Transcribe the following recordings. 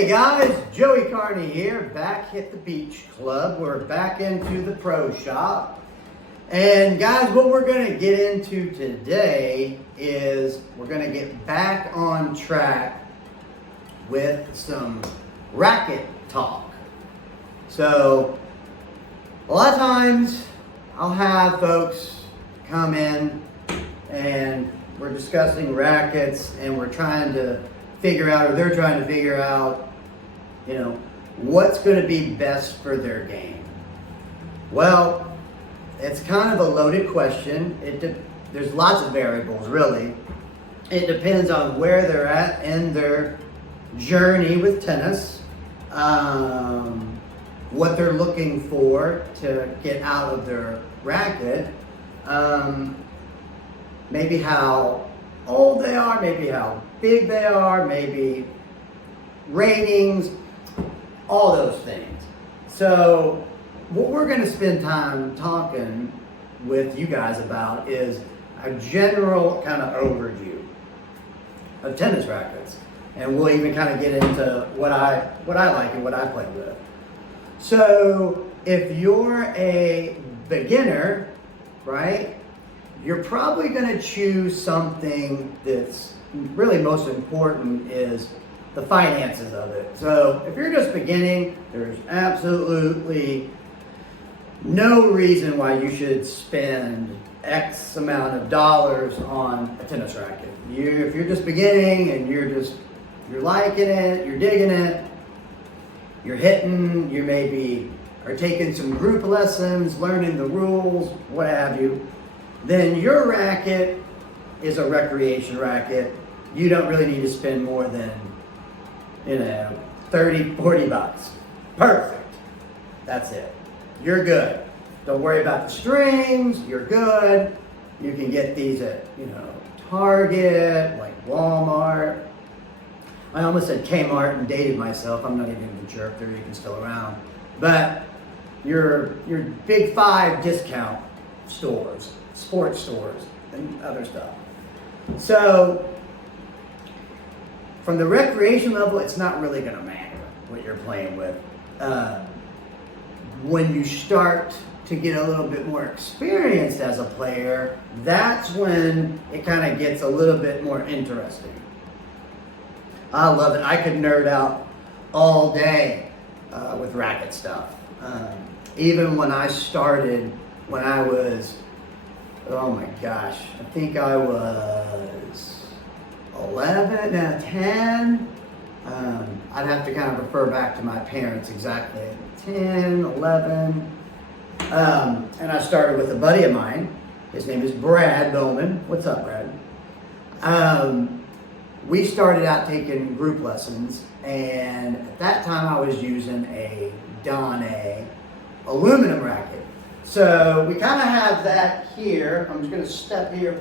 Hey guys, Joey Carney here, back at the Beach Club. We're back into the pro shop. And guys, what we're going to get into today is we're going to get back on track with some racket talk. So, a lot of times I'll have folks come in and we're discussing rackets and we're trying to figure out, or they're trying to figure out, what's going to be best for their game. Well, it's kind of a loaded question. There's lots of variables, really. It depends on where they're at in their journey with tennis, what they're looking for to get out of their racket, maybe how old they are, maybe how big they are, maybe ratings, all those things. So what we're going to spend time talking with you guys about is a general kind of overview of tennis rackets. And we'll even kind of get into what I like and what I play with. So if you're a beginner, right, you're probably going to choose something that's really most important is the finances of it. So if you're just beginning, there's absolutely no reason why you should spend X amount of dollars on a tennis racket. If you're just beginning and you're liking it, you're digging it, you're hitting, you maybe are taking some group lessons, learning the rules, what have you, then your racket is a recreation racket. You don't really need to spend more than, 30, 40 bucks. Perfect. That's it. You're good. Don't worry about the strings. You're good. You can get these at, Target, like Walmart. I almost said Kmart and dated myself. I'm not even sure if they're even still around. But your big five discount stores, sports stores, and other stuff. So from the recreation level, it's not really going to matter what you're playing with. When you start to get a little bit more experienced as a player, that's when it kind of gets a little bit more interesting. I love it. I could nerd out all day with racket stuff. Even when I started, when I was, oh my gosh, I think I was 10. I'd have to kind of refer back to my parents exactly. 10, 11. And I started with a buddy of mine. His name is Brad Bowman. What's up, Brad? We started out taking group lessons, and at that time I was using a Donne aluminum racket. So we kind of have that here. I'm just going to step here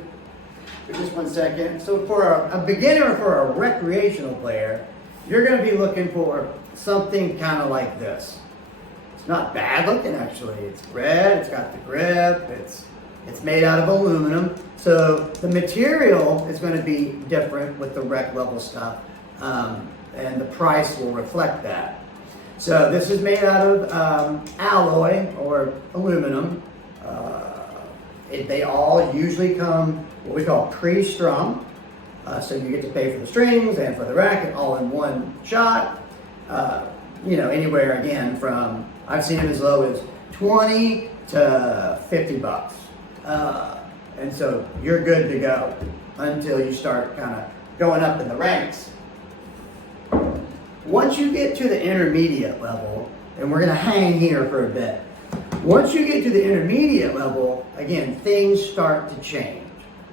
for just 1 second. So for a beginner, for a recreational player, you're going to be looking for something kind of like this. It's not bad looking, actually. It's red, it's got the grip, it's made out of aluminum. So the material is going to be different with the rec level stuff, and the price will reflect that. So this is made out of alloy or aluminum. They all usually come what we call pre-strung. So you get to pay for the strings and for the racket all in one shot. Anywhere again from, I've seen them as low as 20 to 50 bucks. And so you're good to go until you start kind of going up in the ranks. Once you get to the intermediate level, and we're going to hang here for a bit. Once you get to the intermediate level, again, things start to change.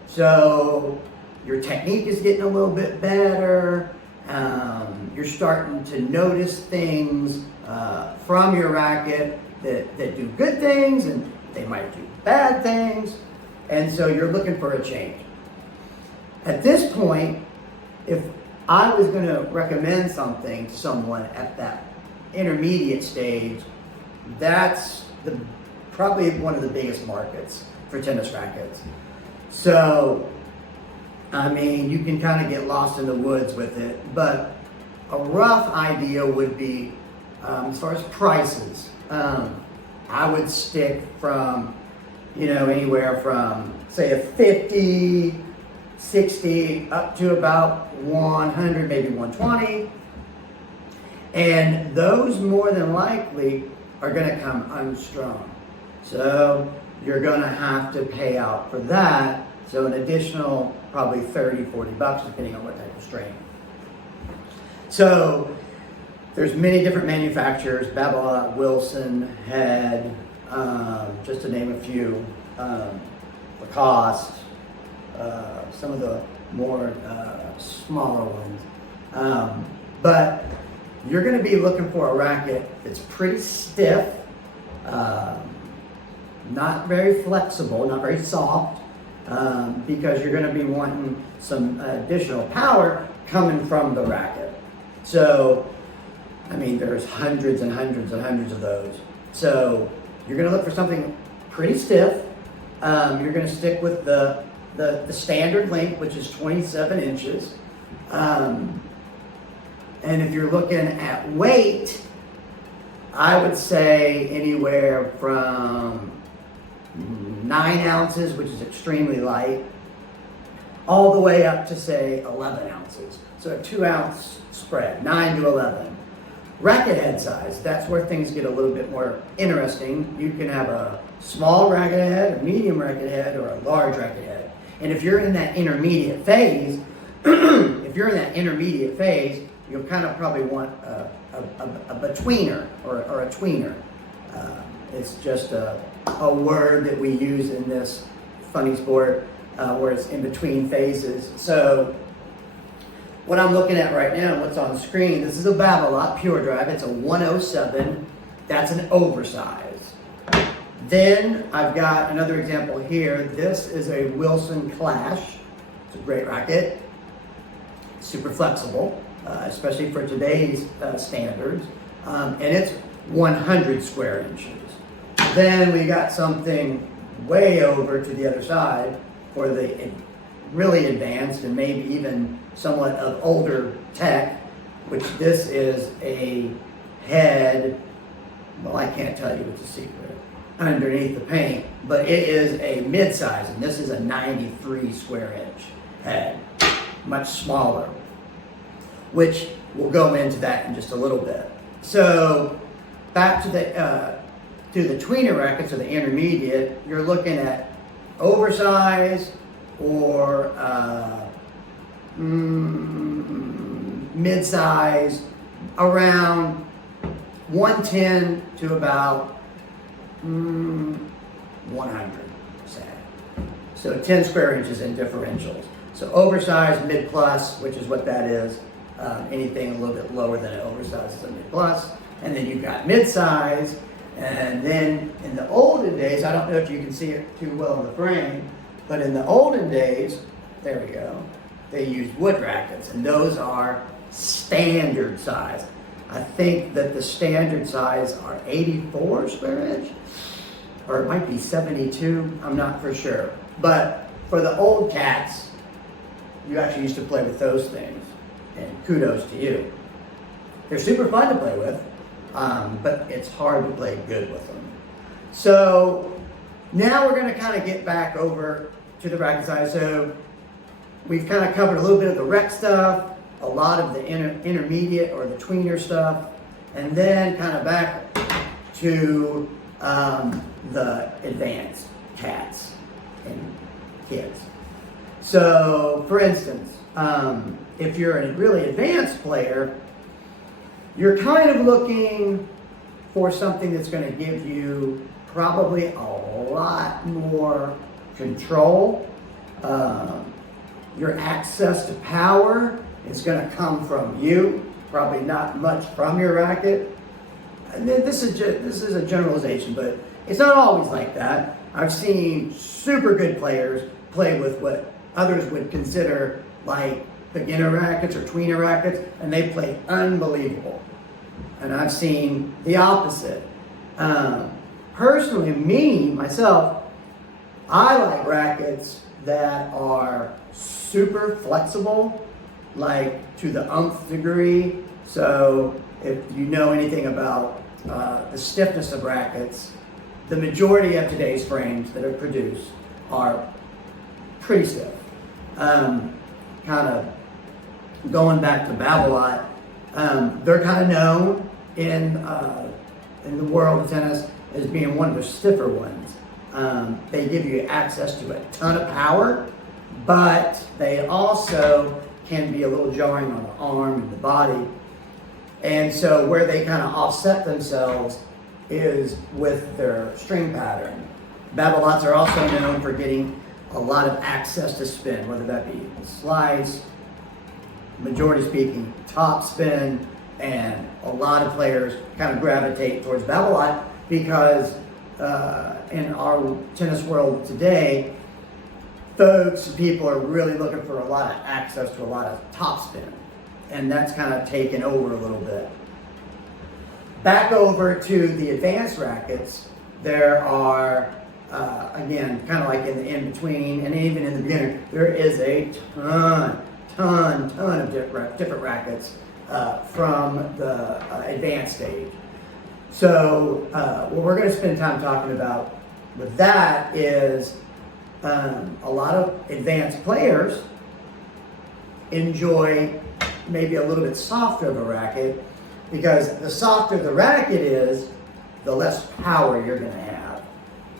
So your technique is getting a little bit better. You're starting to notice things from your racket that do good things, and they might do bad things. And so you're looking for a change. At this point, if I was going to recommend something to someone at that intermediate stage, that's probably one of the biggest markets for tennis rackets. So, I mean, you can kind of get lost in the woods with it, but a rough idea would be, as far as prices, I would stick from, anywhere from, say, a 50, 60, up to about 100, maybe 120. And those more than likely are going to come unstrung. So you're going to have to pay out for that. So an additional probably 30, 40 bucks, depending on what type of string. So there's many different manufacturers, Babolat, Wilson, Head, just to name a few, Lacoste, some of the more smaller ones. But you're going to be looking for a racket that's pretty stiff, not very flexible, not very soft, because you're going to be wanting some additional power coming from the racket. So, there's hundreds and hundreds and hundreds of those. So you're going to look for something pretty stiff. You're going to stick with the standard length, which is 27 inches. And if you're looking at weight, I would say anywhere from 9 ounces, which is extremely light, all the way up to, say, 11 ounces. So a 2-ounce spread, 9 to 11. Racket head size, that's where things get a little bit more interesting. You can have a small racket head, a medium racket head, or a large racket head. And if you're in that intermediate phase, you'll kind of probably want a betweener or a tweener. It's just a word that we use in this funny sport where it's in between phases. So what I'm looking at right now, what's on the screen, this is a Babolat Pure Drive. It's a 107. That's an oversize. Then I've got another example here. This is a Wilson Clash. It's a great racket. Super flexible, especially for today's standards. And it's 100 square inches. Then we got something way over to the other side for the really advanced and maybe even somewhat of older tech, which this is a head, well, I can't tell you it's a secret, underneath the paint, but it is a mid-size, and this is a 93 square inch head, much smaller, which we'll go into that in just a little bit. So back to the tweener rackets, or the intermediate, you're looking at oversized or mid-size, around 110 to about 100, say. So 10 square inches in differentials. So oversized, mid-plus, which is what that is. Anything a little bit lower than an oversized is a mid-plus. And then you've got mid-size. And then in the olden days, I don't know if you can see it too well in the frame, but in the olden days, there we go, they used wood rackets, and those are standard size. I think that the standard size are 84 square inch, or it might be 72, I'm not for sure. But for the old cats, you actually used to play with those things, and kudos to you. They're super fun to play with, but it's hard to play good with them. So now we're going to kind of get back over to the racket side. So we've kind of covered a little bit of the rec stuff, a lot of the intermediate or the tweener stuff, and then kind of back to the advanced cats and kids. So for instance, if you're a really advanced player, you're kind of looking for something that's going to give you probably a lot more control. Your access to power is going to come from you, probably not much from your racket. And this is a generalization, but it's not always like that. I've seen super good players play with what others would consider like beginner rackets or tweener rackets, and they play unbelievable. And I've seen the opposite. Personally, myself, I like rackets that are super flexible, like to the nth degree. So if you know anything about the stiffness of rackets, the majority of today's frames that are produced are pretty stiff. Kind of going back to Babolat, they're kind of known in the world of tennis as being one of the stiffer ones. They give you access to a ton of power, but they also can be a little jarring on the arm and the body. And so where they kind of offset themselves is with their string pattern. Babolats are also known for getting a lot of access to spin, whether that be slice, majority speaking, top spin, and a lot of players kind of gravitate towards Babolat because in our tennis world today, folks and people are really looking for a lot of access to a lot of top spin, and that's kind of taken over a little bit. Back over to the advanced rackets, there are, again, kind of like in the in-between, and even in the beginner, there is a ton of different rackets from the advanced stage. So what we're going to spend time talking about with that is a lot of advanced players enjoy maybe a little bit softer of a racket, because the softer the racket is, the less power you're going to have.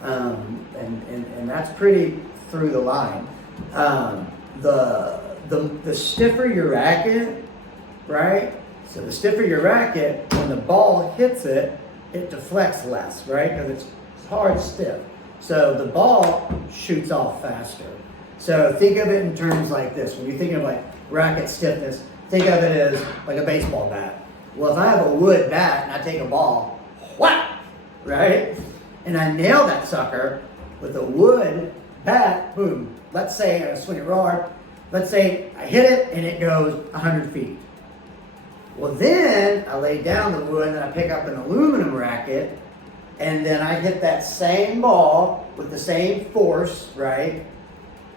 And that's pretty through the line. The stiffer your racket, right? So the stiffer your racket, when the ball hits it, it deflects less, right? Because it's hard stiff. So the ball shoots off faster. So think of it in terms like this. When you think of like racket stiffness, think of it as like a baseball bat. Well, if I have a wood bat and I take a ball, whack, right? And I nail that sucker with a wood bat, boom. Let's say I swing it real hard. Let's say I hit it and it goes 100 feet. Well, then I lay down the wood and I pick up an aluminum racket, and then I hit that same ball with the same force, right?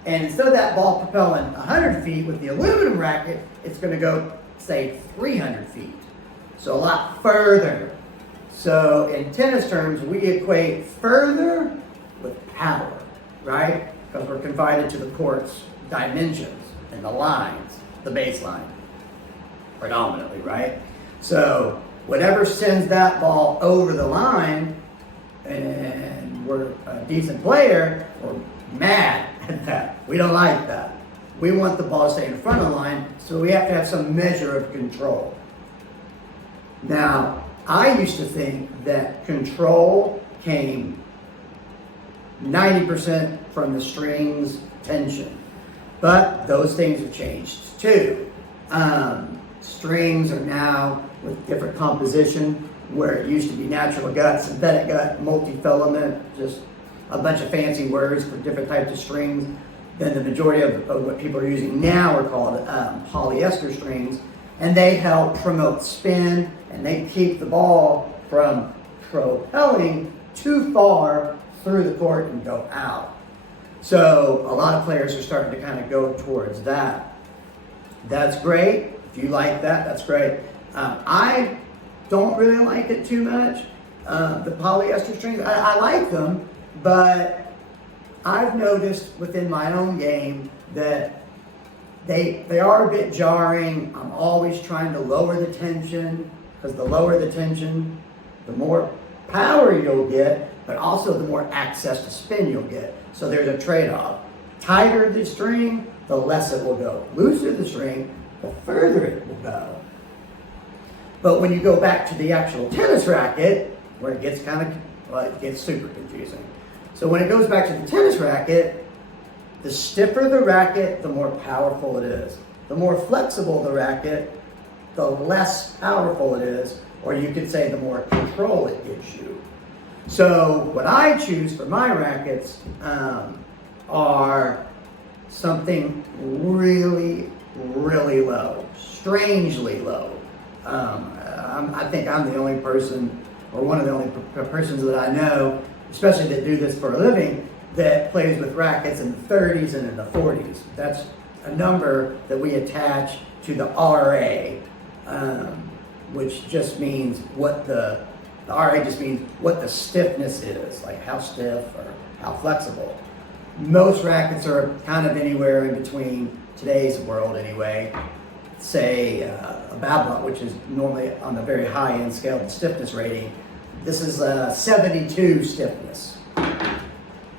And instead of that ball propelling 100 feet with the aluminum racket, it's going to go, say, 300 feet. So a lot further. So in tennis terms, we equate further with power, right? Because we're confined to the court's dimensions and the lines, the baseline, predominantly, right? So whatever sends that ball over the line, and we're a decent player, we're mad at that. We don't like that. We want the ball to stay in front of the line, so we have to have some measure of control. Now, I used to think that control came 90% from the strings tension, but those things have changed too. Strings are now with different composition, where it used to be natural gut, synthetic gut, multi-filament, just a bunch of fancy words for different types of strings. Then the majority of what people are using now are called polyester strings, and they help promote spin, and they keep the ball from propelling too far through the court and go out. So a lot of players are starting to kind of go towards that. That's great. If you like that, that's great. I don't really like it too much. The polyester strings, I like them, but I've noticed within my own game that they are a bit jarring. I'm always trying to lower the tension, because the lower the tension, the more power you'll get, but also the more access to spin you'll get. So there's a trade-off. Tighter the string, the less it will go. Looser the string, the further it will go. But when you go back to the actual tennis racket, where it gets it gets super confusing. So when it goes back to the tennis racket, the stiffer the racket, the more powerful it is. The more flexible the racket, the less powerful it is, or you could say the more control it gives you. So what I choose for my rackets are something really, really low, strangely low. I think I'm the only person, or one of the only persons that I know, especially that do this for a living, that plays with rackets in the 30s and in the 40s. That's a number that we attach to the RA. which just means what the RA just means what the stiffness is, like how stiff or how flexible. Most rackets are kind of anywhere in between, today's world anyway. Say a Bablock, which is normally on the very high end scale, the stiffness rating. This is a 72 stiffness.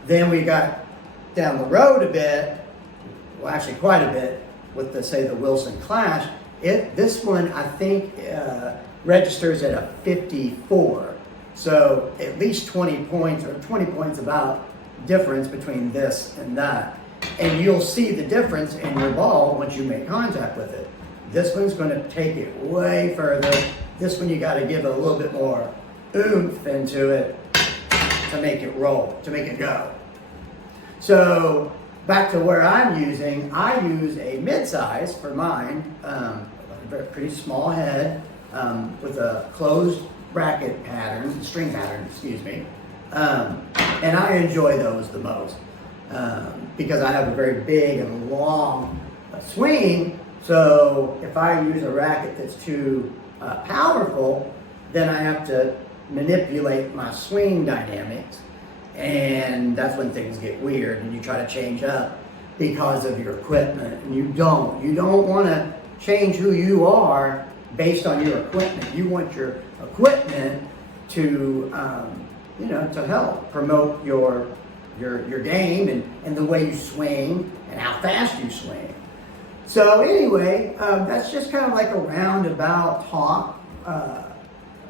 Then we got down the road a bit, well actually quite a bit, with the Wilson Clash. This one I think registers at a 54. So at least 20 points, or 20 points about difference between this and that. And you'll see the difference in your ball once you make contact with it. This one's going to take it way further. This one you got to give it a little bit more oomph into it to make it roll, to make it go. So back to where I use a mid-size for mine, a pretty small head with a closed bracket pattern, string pattern, excuse me. And I enjoy those the most because I have a very big and long swing. So if I use a racket that's too powerful, then I have to manipulate my swing dynamics, and that's when things get weird and you try to change up because of your equipment. And you don't want to change who you are based on your equipment. You want your equipment to to help promote your game and the way you swing and how fast you swing. So anyway, that's just kind of like a roundabout talk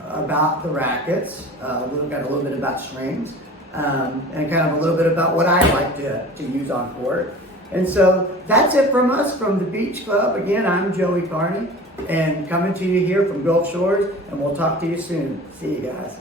about the rackets. Got a little bit about strings, and kind of a little bit about what I like to use on court. And so that's it from us from the Beach Club. Again, I'm Joey Carney, and coming to you here from Gulf Shores, and we'll talk to you soon. See you guys.